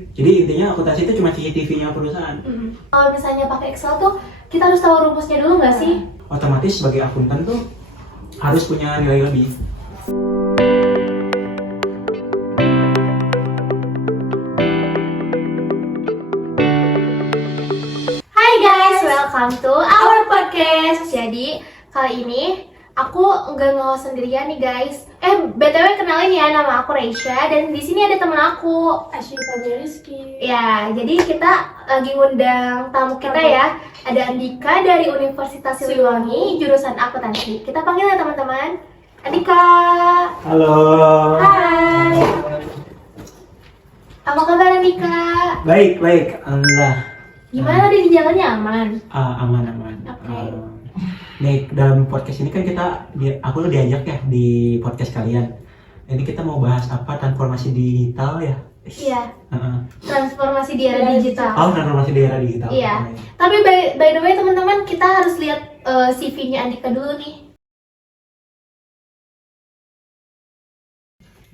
Jadi intinya akuntansi itu cuma CCTV-nya perusahaan. Kalau misalnya pakai Excel tuh kita harus tahu rumusnya dulu nggak sih? Otomatis sebagai akuntan tuh harus punya nilai lebih. Hai guys, welcome to our podcast. Jadi kali ini aku nggak ngehost sendirian nih guys. BTW kenalin ya, nama aku Reisha dan di sini ada temen aku Asyifa Rizky. Ya, jadi kita lagi ngundang tamu kita ya. Ada Andika dari Universitas Siliwangi, jurusan akuntansi. Kita panggil ya teman-teman. Andika. Halo. Hai. Apa kabar Andika? Baik. Alhamdulillah. Gimana di jalannya aman? Aman. Oke. Nih dalam podcast ini kan aku diajak ya di podcast kalian. Ini kita mau bahas apa? Transformasi digital ya? Iya. Heeh. Transformasi di era digital. Transformasi di era digital. Iya. Tapi by the way teman-teman, kita harus lihat CV-nya Andika dulu nih.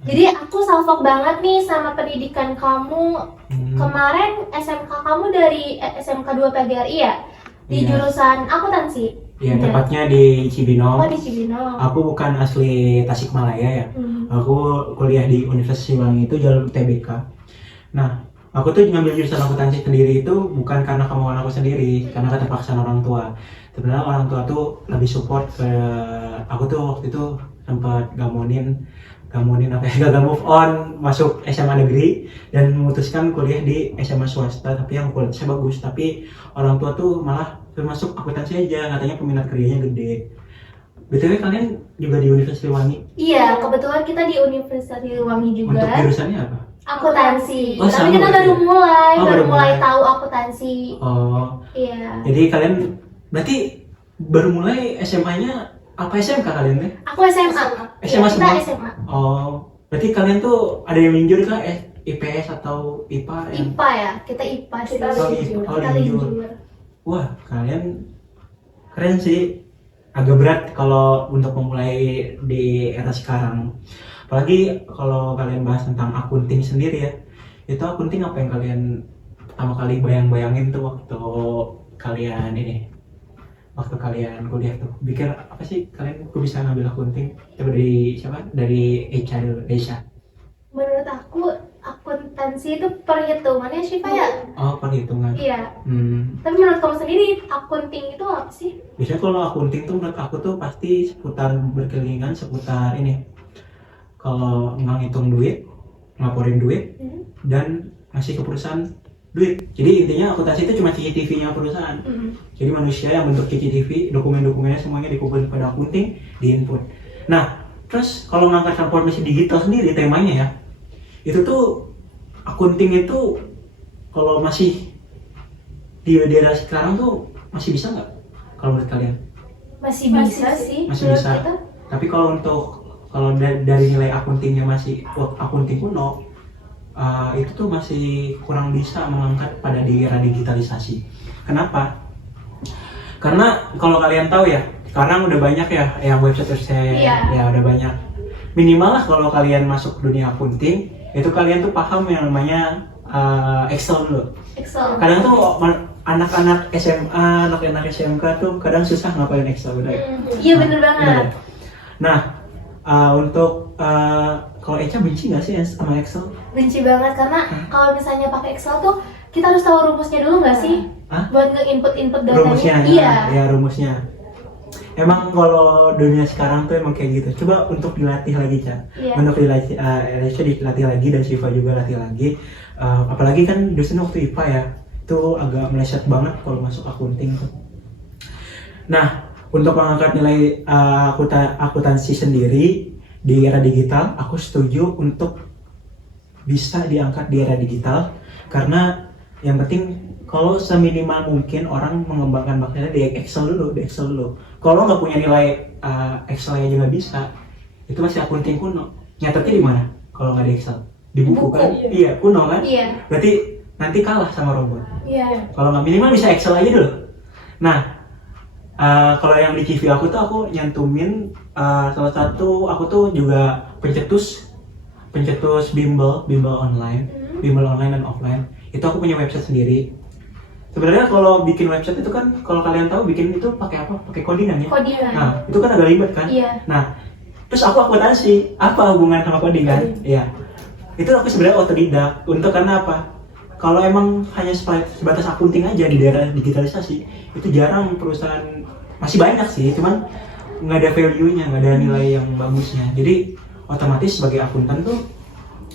Jadi aku salfok banget nih sama pendidikan kamu. Kemarin SMK kamu dari SMK 2 PGRI ya? Di Iya. jurusan akuntansi. Iya, tepatnya di Cibinong. Oh, di Cibinong. Aku bukan asli Tasikmalaya ya. Aku kuliah di Universitas Siliwangi itu jalur TBK. Nah, aku tuh ngambil jurusan akuntansi sendiri itu bukan karena kemauan aku sendiri, karena keterpaksaan orang tua. Sebenarnya orang tua tuh lebih support ke aku tuh waktu itu sempat gagal move on masuk SMA negeri dan memutuskan kuliah di SMA swasta, tapi yang kualitasnya bagus. Tapi orang tua tuh malah masuk akuntansi aja, katanya peminat kerjanya gede. BTW kalian juga di Universitas Siliwangi? Iya, kebetulan kita di Universitas Siliwangi juga. Untuk jurusannya apa? Akuntansi. Oh, Tapi sama kita berarti. baru Oh, baru baru mulai mulai. tahu akuntansi. Oh, Iya. jadi kalian berarti baru mulai SMA-nya apa SMK kalian deh? Aku SMA. SMA Iya, kita semua? SMA. Oh, berarti kalian tuh ada yang minjur kah IPS atau IPA yang? IPA ya, kita IPA sih. Kita Oh, linjur. IPA. Kita linjur. linjur. Wah, kalian keren sih. Agak berat kalau untuk memulai di era sekarang. Apalagi kalau kalian bahas tentang akunting sendiri ya. Itu akunting apa yang kalian pertama kali bayangin tuh waktu kalian kuliah tuh? Pikir apa sih kalian kok bisa ngambil akunting? Coba dari siapa? Dari Echa dulu, Echa. Menurut aku akuntansi itu perhitungannya Syifa ya? Oh, perhitungan. Iya. Hmm. Tapi menurut kamu sendiri akunting itu apa sih? Biasanya kalau akunting tuh menurut aku tuh pasti berkelilingan seputar ini. Kalau ngitung duit, ngelaporin duit, dan ngasih ke perusahaan duit. Jadi intinya akuntansi itu cuma CCTV-nya perusahaan. Jadi manusia yang bentuk CCTV, dokumen-dokumennya semuanya dikumpulin pada akunting, diinput. Nah, terus kalau ngangkat transformasi digital sendiri temanya ya, itu tuh akunting itu kalau masih di era sekarang tuh masih bisa nggak kalau menurut kalian? Masih bisa sih. Masih menurut bisa. kita. Tapi kalau dari nilai akuntingnya masih akunting kuno, itu tuh masih kurang bisa mengangkat pada di era digitalisasi. Kenapa? Karena kalau kalian tahu ya, sekarang udah banyak ya yang website Iya. ya udah banyak. Minimal lah kalau kalian masuk dunia akunting, itu kalian tuh paham yang namanya Excel dulu. Excel. Kadang tuh anak-anak SMA, anak-anak SMK tuh kadang susah ngapalin Excel udah ya. Iya bener banget. Nah, untuk kalau Echa benci nggak sih sama Excel? Benci banget karena kalau misalnya pakai Excel tuh kita harus tahu rumusnya dulu nggak sih? Hah? Buat nge-input datanya. Rumusnya? Iya. Ya rumusnya. Emang kalau dunia sekarang tuh emang kayak gitu. Coba untuk dilatih lagi, Ca. Iya. Untuk dilatih, Echa dilatih lagi dan Syifa juga latih lagi. Apalagi kan dosen waktu IPA ya, itu agak meleset banget kalau masuk akunting tuh. Nah, untuk mengangkat nilai akuntansi sendiri di era digital, aku setuju untuk bisa diangkat di era digital karena yang penting kalau seminimal mungkin orang mengembangkan bakatnya di Excel dulu. Kalau nggak punya nilai Excel aja nggak bisa, itu masih akunting kuno. Nyatetnya di mana? Kalau nggak di Excel, di buku kan? Iya. Iya, kuno kan? Iya. Berarti nanti kalah sama robot. Iya. Kalau nggak minimal bisa Excel aja dulu. Nah, kalau yang di CV aku tuh aku nyantumin salah satu aku tuh juga pencetus bimbel online. bimbel online dan offline. Itu aku punya website sendiri. Sebenarnya kalau bikin website itu kan, kalau kalian tahu bikin itu pakai apa? Pakai codingan ya. Codingan. Nah, itu kan agak ribet kan? Iya. Nah, terus aku akuntansi, apa hubungan sama coding kan? Iya. Itu aku sebenarnya otodidak. Untuk karena apa? Kalau emang hanya sebatas akunting aja di daerah digitalisasi, itu jarang perusahaan, masih banyak sih, cuman nggak ada value-nya, nggak ada nilai yang bagusnya. Jadi otomatis sebagai akuntan tuh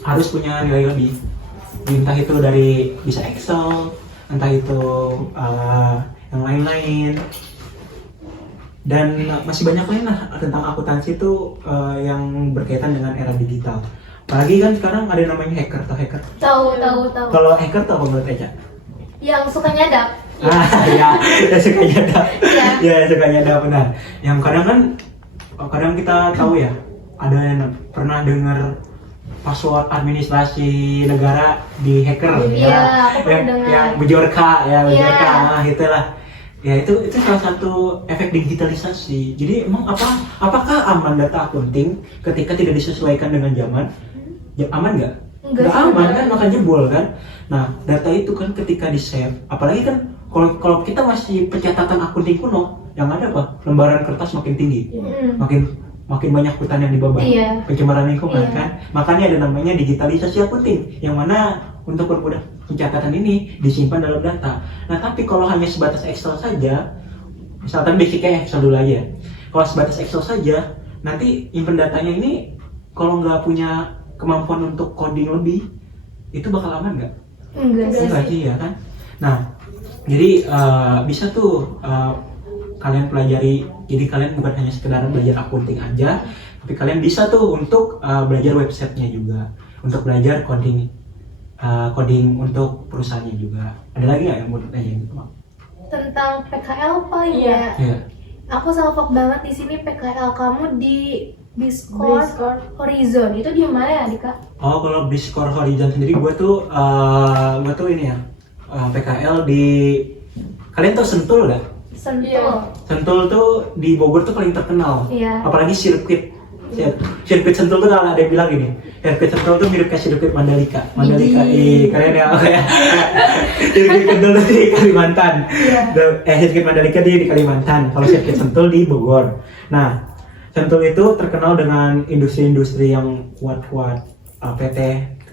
harus punya nilai lebih. Entah itu dari bisa Excel, entah itu yang lain-lain, dan masih banyak lain lah tentang akuntansi itu yang berkaitan dengan era digital. Apalagi kan sekarang ada yang namanya hacker atau hacker. Tahu. Kalau hacker tuh apa menurut Eca? Yang suka nyadap. Ya, ya suka nyadap. Iya. Ya suka nyadap benar. Yang kadang kita tahu ya, ada yang pernah dengar password administrasi negara di hacker Iya, aku pernah dengar. yang Bejorka ya, Bejorka, Iya. itulah. Ya itu salah satu efek digitalisasi. Jadi emang apakah aman data akunting ketika tidak disesuaikan dengan zaman? Ya, aman nggak? Nggak aman sih. kan, makan jebol kan. Nah, data itu kan ketika di save, apalagi kan kalau kita masih pencatatan akunting kuno, yang ada apa? Lembaran kertas makin tinggi, makin banyak hutan yang dibabat, Iya. pencemaran lingkungan Iya. kan. Makanya ada namanya digitalisasi akunting, yang mana untuk mempermudah pencatatan ini disimpan dalam data. Nah, tapi kalau hanya sebatas Excel saja, misalkan basicnya Excel dulu aja. Kalau sebatas Excel saja, nanti nyimpen datanya ini kalau nggak punya kemampuan untuk coding lebih, itu bakal aman nggak? Enggak Sih ya kan. Nah, jadi bisa tuh kalian pelajari. Jadi kalian bukan hanya sekedar belajar akunting aja, tapi kalian bisa tuh untuk belajar websitenya juga, untuk belajar coding untuk perusahaannya juga. Ada lagi nggak yang mau ditanyain gitu, Mak? Tentang PKL paling Iya. ya. Iya. Aku salfok banget di sini PKL kamu di Discord Horizon. Itu di mana ya, Dika? Oh, kalau Discord Horizon sendiri gue tuh ini ya, PKL di, kalian tau Sentul nggak? Sentul. Iya. Sentul tuh di Bogor tuh paling terkenal. Iya. Apalagi sirkuit Sentul tuh, kalau ada yang bilang gini, sirkuit Sentul tuh mirip kayak sirkuit Mandalika. Kalian ya, kayak sirkuit Sentul tuh di Kalimantan. Sirkuit Mandalika di Kalimantan. Kalau sirkuit Sentul di Bogor. Nah, Sentul itu terkenal dengan industri-industri yang kuat-kuat. PT,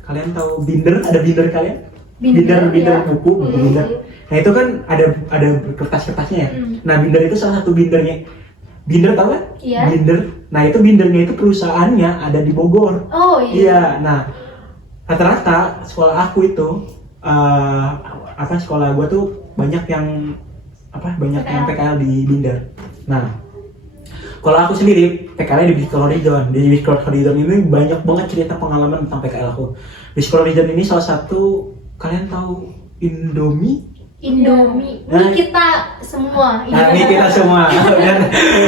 kalian tahu binder? Ada binder kalian? Binder, ya. buku binder. Nah, itu kan ada kertas-kertasnya ya. Nah, binder itu salah satu bindernya. Binder tahu kan? Iya. Binder. Nah, itu bindernya itu perusahaannya ada di Bogor. Oh iya. Iya. Nah, rata-rata sekolah aku itu sekolah gua tuh banyak yang PKL di binder. Nah, kalau aku sendiri PKL di Discord Horizon. Di Discord Horizon ini banyak banget cerita pengalaman tentang PKL aku. Discord Horizon ini salah satu, kalian tahu Indomie? Indomie. Nah, Mie kita semua. Nah, mie kita semua. Dan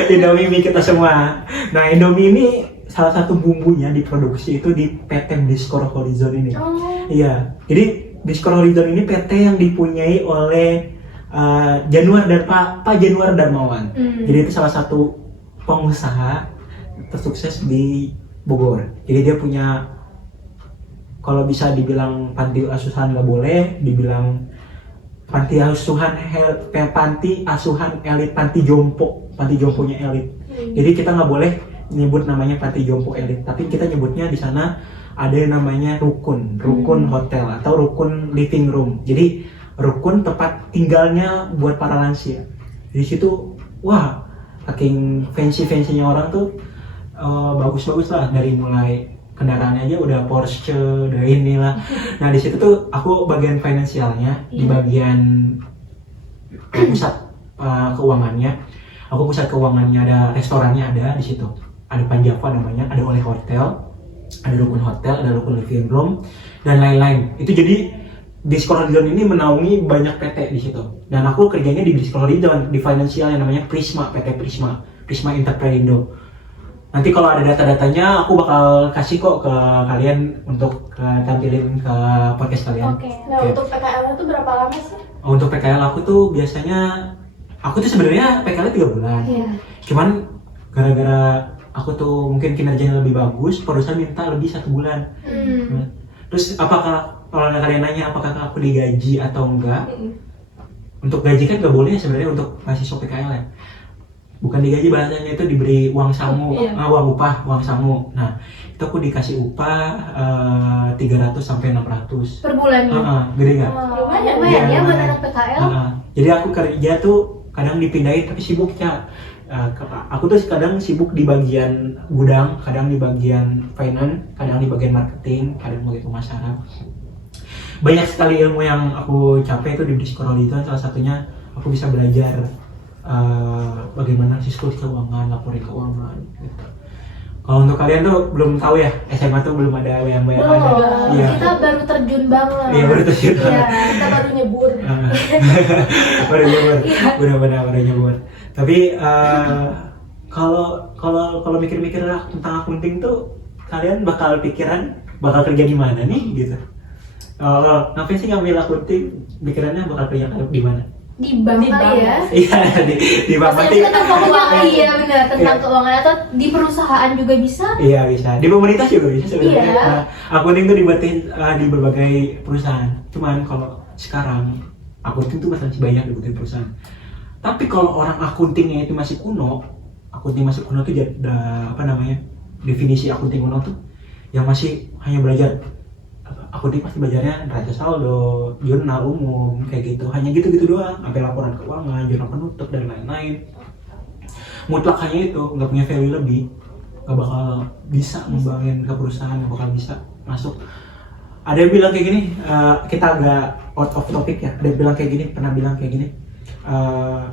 Indomie mie kita semua. Nah, Indomie ini salah satu bumbunya diproduksi itu di PT Discord Horizon ini. Oh. Iya. Jadi Discord Horizon ini PT yang dipunyai oleh Pak Januar Darmawan. Jadi itu salah satu pengusaha tersukses di Bogor. Jadi dia punya, kalau bisa dibilang panti asuhan nggak boleh, dibilang panti asuhan elit, panti jomponya elit. Jadi kita nggak boleh nyebut namanya panti jompo elit, tapi kita nyebutnya di sana ada yang namanya rukun hotel atau rukun living room. Jadi rukun tempat tinggalnya buat para lansia. Di situ, wah, saking fancy-nya orang tuh bagus-bagus lah, dari mulai kendaraannya aja udah Porsche, udah inilah. Nah, di situ tuh aku bagian finansialnya, di bagian pusat keuangannya. Aku pusat keuangannya, ada restorannya ada di situ. Ada Panjava namanya, ada oleh hotel, ada rukun hotel, ada rukun living room dan lain-lain. Itu jadi Discord Horizon ini menaungi banyak PT di situ. Dan aku kerjanya di Discord Horizon di finansial yang namanya Prisma, PT Prisma Interperindo. Nanti kalau ada data-datanya aku bakal kasih kok ke kalian untuk tampilin ke podcast kalian. Oke. Nah, Oke. untuk PKL itu berapa lama sih? Untuk PKL aku tuh biasanya, aku tuh sebenarnya PKL 3 bulan. Iya. Cuman gara-gara aku tuh mungkin kinerjanya lebih bagus, perusahaan minta lebih 1 bulan. Terus apakah kalau kalian nanya apakah aku digaji atau enggak, untuk gaji kan nggak boleh sebenarnya untuk mahasiswa PKL ya. Bukan digaji, bahasanya itu diberi uang samu, uang upah, uang samu. Nah, itu aku dikasih upah 300 sampai 600 per bulannya. Gede nggak? Lumayan ya buat anak PKL. Jadi aku kerja tuh kadang dipindahin tapi sibuk ya. Aku tuh kadang sibuk di bagian gudang, kadang di bagian finance, kadang di bagian marketing, kadang di bagian pemasaran. Banyak sekali ilmu yang aku capai itu di Psikolog itu, salah satunya aku bisa belajar bagaimana siklus keuangan, laporan keuangan gitu. Kalau untuk kalian tuh belum tahu ya, SMA tuh belum ada yang banyak ada. Iya. Kita baru terjun banget. Iya, baru terjun. Iya, kita baru nyebur. Baru nyebur. Benar-benar baru nyebur. Tapi kalau mikir-mikir tentang akunting tuh kalian bakal kerja di mana nih gitu. Ngapain sih ngambil akunting? Pikirannya bakal kerja di mana? Di bank kali ya. Iya, di bank Maksudnya nanti. tentang keuangan, iya benar, tentang keuangan atau di perusahaan juga bisa. Iya, bisa. Di pemerintah juga bisa sebenarnya. Iya. Akunting tuh dibuatin di berbagai perusahaan. Cuman kalau sekarang akunting tuh masih banyak dibuatin perusahaan. Tapi kalau orang akuntingnya itu masih kuno, akunting masih kuno tuh definisi akunting kuno tuh yang masih hanya belajar akunting pasti belajarnya neraca saldo, jurnal umum, kayak gitu. Hanya gitu-gitu doang, sampai laporan keuangan, jurnal penutup dan lain-lain. Mutlak hanya itu, nggak punya value lebih, nggak bakal bisa ngembangin ke perusahaan, nggak bakal bisa masuk. Ada yang bilang kayak gini, kita agak out of topic ya. Ada yang bilang kayak gini, pernah bilang kayak gini,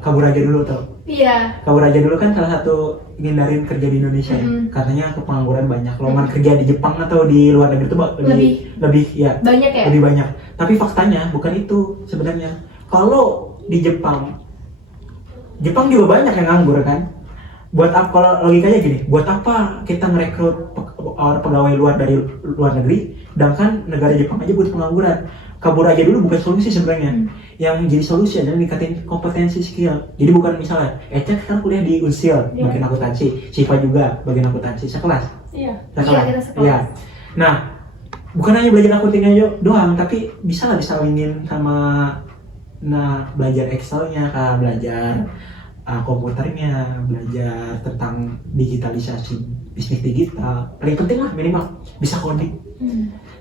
kabur aja dulu tau. Iya. Kabur aja dulu kan salah satu ngindarin kerja di Indonesia ya. Katanya aku pengangguran banyak. Lowongan kerja di Jepang atau di luar negeri itu lebih ya. Banyak ya? Lebih banyak. Tapi faktanya bukan itu sebenarnya. Kalau di Jepang juga banyak yang nganggur kan. Buat apa, kalau logikanya gini, buat apa kita ngerekrut pegawai dari luar negeri, sedangkan negara Jepang aja buat pengangguran. Kabur aja dulu bukan solusi sebenarnya. Yang jadi solusi adalah ningkatin kompetensi skill. Jadi bukan misalnya, Eca sekarang kuliah di Unsil, bagian akuntansi, Siva juga bagian akuntansi, sekelas. Iya. Sekelas. Iya, kita sekelas. Iya. Nah, bukan hanya belajar akunting aja doang, tapi bisa lah disawinin sama belajar Excelnya, belajar komputernya, belajar tentang digitalisasi bisnis digital. Paling penting lah minimal bisa coding.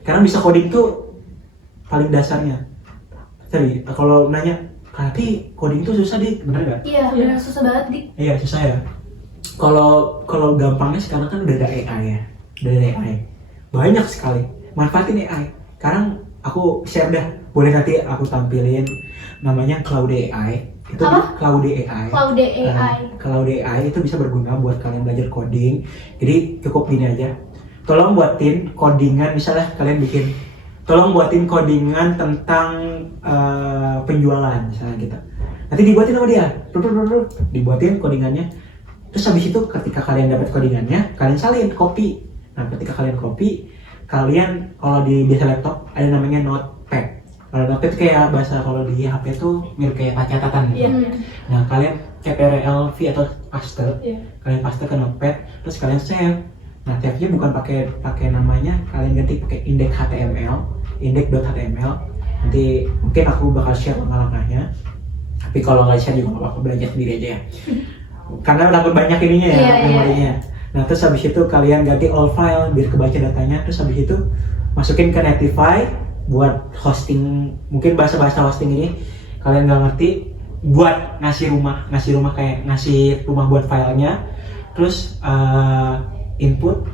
Karena bisa coding tuh paling dasarnya. Sorry, kalau nanya, tapi coding itu susah Dik, bener nggak? Iya, benar susah banget Dik. Iya susah ya. Kalau gampangnya sekarang kan udah ada AI ya, banyak sekali. Manfaatin AI. Sekarang aku share dah, boleh nanti aku tampilin namanya Cloud AI. Itu Apa? Cloud AI. Cloud AI. Cloud AI itu bisa berguna buat kalian belajar coding. Jadi cukup gini aja. Tolong buatin codingan, misalnya kalian tolong buatin codingan tentang penjualan misalnya gitu. Nanti dibuatin sama dia, dibuatin codingannya. Terus habis itu ketika kalian dapat codingannya, kalian salin copy. Nah ketika kalian copy, kalian kalau di biasa laptop ada namanya notepad. Kalau notepad itu kayak bahasa, kalau di HP itu mirip kayak catatan gitu. Nah kalian Ctrl V atau paste, kalian paste ke notepad, terus kalian save. Nah save-nya bukan pakai namanya, kalian ganti pakai index.html. Nanti mungkin aku bakal share langkah-langkahnya. Tapi kalau nggak share juga nggak apa-apa, belajar sendiri aja ya. Karena takut banyak ininya ya, memorinya. Nah terus habis itu kalian ganti all file biar kebaca datanya. Terus habis itu masukin ke Netlify buat hosting. Mungkin bahasa hosting ini kalian nggak ngerti, buat ngasih rumah kayak ngasih rumah buat filenya. Terus input,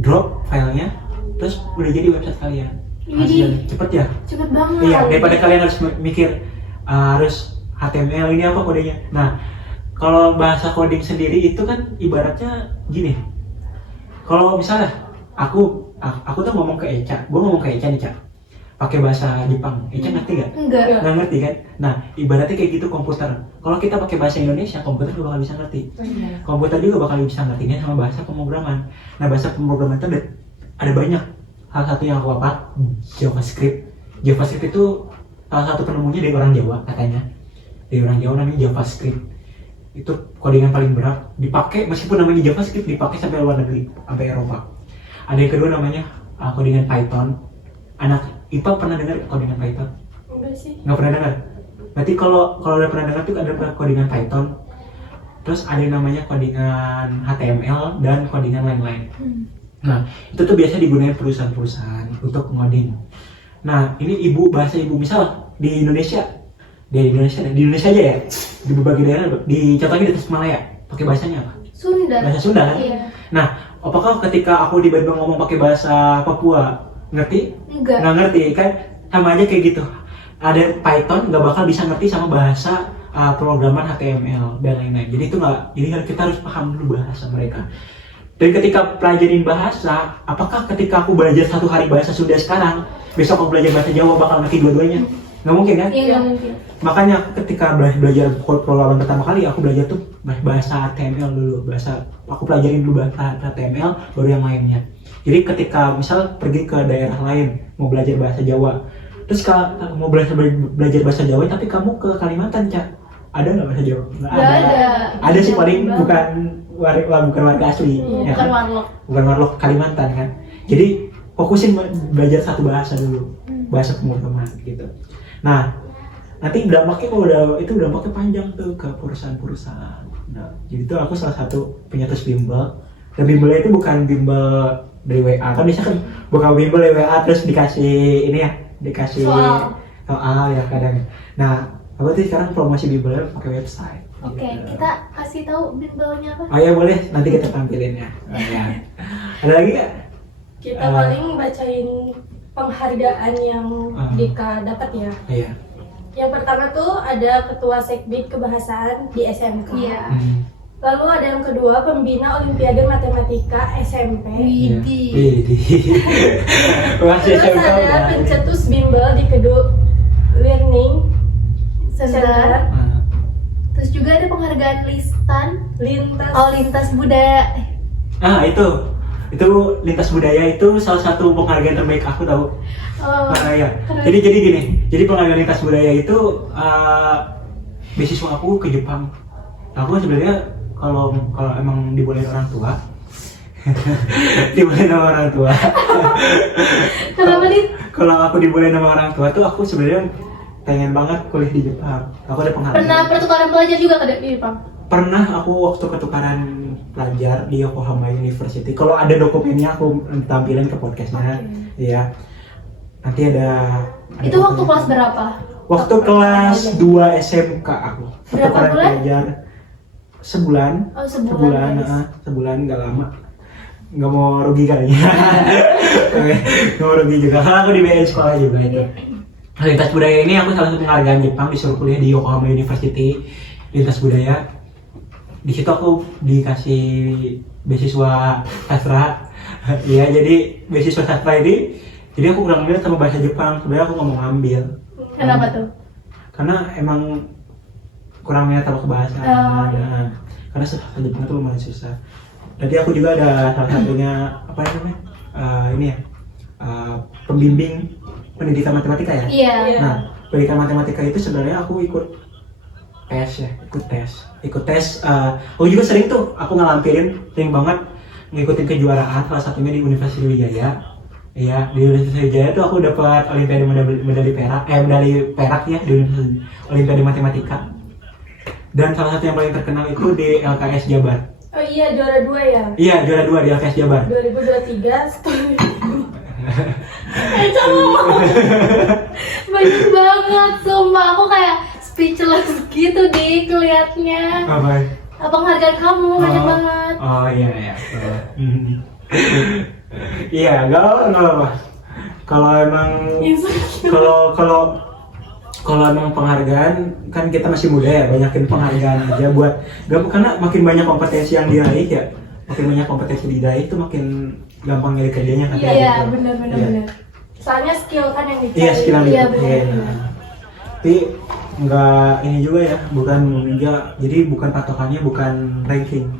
drop filenya, terus udah jadi website kalian. Jadi Cepet ya? cepet banget. Iya, daripada kalian harus mikir harus HTML ini apa kodenya. Nah, kalau bahasa coding sendiri itu kan ibaratnya gini. Kalau misalnya aku tuh ngomong ke Eca, gue ngomong ke Eca nih Ca, pakai bahasa Jepang, Eca ngerti gak? Enggak. Nggak ngerti kan? Nah, ibaratnya kayak gitu komputer. Kalau kita pakai bahasa Indonesia, komputer juga bakal bisa ngerti. Komputer juga bakal bisa ngertinya sama bahasa pemrograman. Nah, bahasa pemrograman itu ada banyak. Salah satu yang aku hafal, JavaScript. JavaScript itu salah satu penemunya dari orang Jawa katanya. Dari orang Jawa namanya JavaScript. Itu codingan paling berat. Dipakai, meskipun namanya JavaScript, dipakai sampai luar negeri, sampai Eropa. Ada yang kedua namanya codingan Python. IPA pernah dengar codingan Python? Enggak sih. Nggak pernah dengar. Berarti kalau udah pernah dengar tuh ada codingan Python, terus ada yang namanya codingan HTML dan codingan lain-lain. Nah, itu tuh biasa digunakan perusahaan-perusahaan untuk ngoding. Nah, ini bahasa ibu misal di Indonesia aja ya, di berbagai daerah, contohnya di Tasikmalaya, pakai bahasanya apa? Sunda. Bahasa Sunda kan? Iya. Nah, apakah ketika aku di Bandung ngomong pakai bahasa Papua, ngerti? Enggak. Nggak ngerti kan? Sama aja kayak gitu. Ada Python nggak bakal bisa ngerti sama bahasa pemrograman HTML dan lain-lain. Jadi itu nggak. Jadi kita harus paham dulu bahasa mereka. Dan ketika pelajarin bahasa, apakah ketika aku belajar 1 hari bahasa Sunda sekarang, besok aku belajar bahasa Jawa bakal ngerti dua-duanya? Nggak mungkin kan? Iya, nggak mungkin. Makanya ketika belajar pemrograman pertama kali, aku belajar tuh bahasa HTML dulu. Aku pelajarin dulu bahasa HTML, baru yang lainnya. Jadi ketika misal pergi ke daerah lain, mau belajar bahasa Jawa, terus kalau mau belajar bahasa Jawa, tapi kamu ke Kalimantan, Cak, ada nggak bahasa Jawa? Nggak ada. Ada sih, paling bukan warga asli, ya Bukan kan? warlock. Bukan warlock Kalimantan kan. Jadi fokusin belajar satu bahasa dulu, bahasa pemrograman gitu. Nah, nanti dampaknya dampaknya panjang tuh ke perusahaan-perusahaan. Nah, jadi tuh aku salah satu penyetus bimbel. Dan bimbelnya itu bukan bimbel dari WA, kan bisa kan buka bimbel dari WA terus dikasih soal ya kadang. Nah, aku tuh sekarang promosi bimbelnya pakai website. Oke, Gitu. kita kasih tahu bimbelnya apa? Oh ya boleh, nanti kita tampilin ya. Oh, ya. Ada lagi nggak? Kita paling bacain penghargaan yang Dika dapat ya. Iya. Yang pertama tuh ada Ketua Sekbid Kebahasaan di SMK. Iya. Lalu ada yang kedua Pembina Olimpiade Matematika SMP. Widih. Masih Terus SMK ada udah. pencetus bimbel di Kedu Learning Center. Center. Terus juga ada penghargaan Lintas. lintas budaya. Itu lintas budaya itu salah satu penghargaan terbaik aku tahu. Oh, Ya. keren. Jadi gini. Jadi penghargaan lintas budaya itu beasiswa aku ke Jepang. Aku sebenarnya kalau emang dibolehin orang tua, dibolehin sama orang tua. Kenapa nih? Kalau aku dibolehin sama orang tua tuh aku sebenarnya pengen banget kuliah di Jepang. Aku ada penghargaan. Pernah pertukaran pelajar juga ke Jepang? Pernah aku waktu ketukaran pelajar di Yokohama University. Kalau ada dokumennya aku tampilin ke podcastnya, ya. Nanti ada Itu waktu kelas berapa? Waktu kelas 2 SMK aku. Berapa Ketukaran bulan? pelajar sebulan. Oh, sebulan, guys. Sebulan nggak lama. Nggak mau rugi kayaknya. Nggak mau rugi juga. Karena aku di BN sekolah juga itu. Lintas budaya ini aku salah satu penghargaan Jepang, disuruh kuliah di Yokohama University lintas budaya. Di situ aku dikasih beasiswa sastra. Ya, jadi beasiswa sastra ini, jadi aku kurang minat sama bahasa Jepang. Sebenarnya aku nggak mau ngambil. Kenapa tuh? Karena emang kurang minat sama kebahasaan. Oh. Nah, karena bahasa Jepang itu lumayan susah. Tadi aku juga ada salah satunya apa namanya? Ini ya. Pembimbing pendidikan matematika ya. Iya. Nah, pendidikan matematika itu sebenarnya aku ikut tes. Aku juga sering tuh, aku sering banget ngikutin kejuaraan, salah satunya di Universitas Wijaya. Iya, di Universitas Wijaya tuh aku dapat olimpiade medali perak ya di Olimpiade Matematika. Dan salah satu yang paling terkenal itu di LKS Jabar. Oh iya, juara 2 ya. Iya, juara 2 di LKS Jabar. 2023. Banyak banget, sumpah aku kayak speechless gitu deh kelihatnya. Apa? Penghargaan kamu banyak banget. Oh iya. Iya, nggak apa. Kalau emang kalau emang penghargaan kan kita masih muda ya, banyakin penghargaan aja buat karena makin banyak kompetensi yang diraih ya, makin banyak kompetensi diraih itu makin gampang nyari kerjanya kan. Iya, gitu. benar. Iya. Soalnya skill kan yang dicari. Iya, skill yang Iya, dipakai. benar. Tapi nggak ini juga ya, jadi bukan patokannya bukan ranking.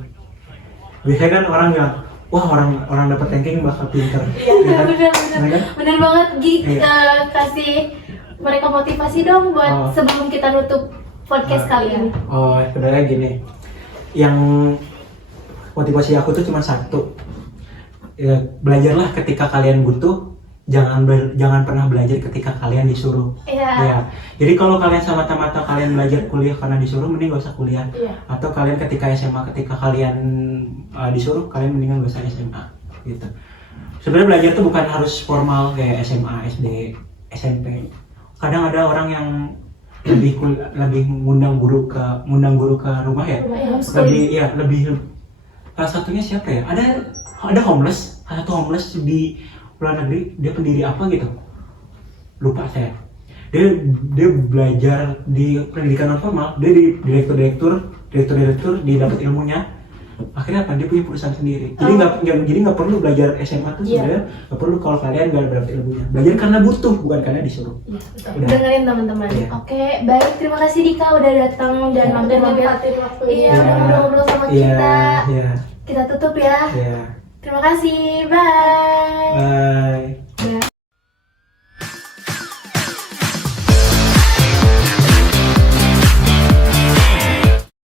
Biasanya kan orang bilang, wah orang dapat ranking bakal pinter. Benar. kan? Benar banget, Gi. Iya. Kasih mereka motivasi dong buat sebelum kita nutup podcast kali ini. Oh, sebenarnya gini. Yang motivasi aku tuh cuma satu. Ya, belajarlah ketika kalian butuh, jangan pernah belajar ketika kalian disuruh. Iya. Ya. Jadi kalau kalian semata-mata kalian belajar kuliah karena disuruh, mending gak usah kuliah. Iya. Atau kalian ketika SMA, ketika kalian disuruh, kalian mendingan gak usah SMA gitu. Sebenarnya belajar tuh bukan harus formal kayak SMA, SD, SMP. Kadang ada orang yang lebih ngundang guru ke rumah ya. Lebih salah satunya siapa ya? Ada homeless, salah satu homeless di luar negeri, dia pendiri apa gitu, lupa saya. Dia belajar di pendidikan non formal, dia di direktur dia dapat ilmunya. Akhirnya apa? Dia punya perusahaan sendiri. Jadi nggak perlu belajar SMA tuh sebenarnya, nggak perlu kalau kalian nggak dapat ilmunya. Belajar karena butuh, bukan karena disuruh. Iya, Dengerin teman-teman. Iya. Oke, baik, terima kasih Dika udah datang dan mampir-mampir. waktunya. Iya, udah ngobrol-ngobrol sama kita. Iya. Kita tutup ya. Iya. Terima kasih. Bye. Bye.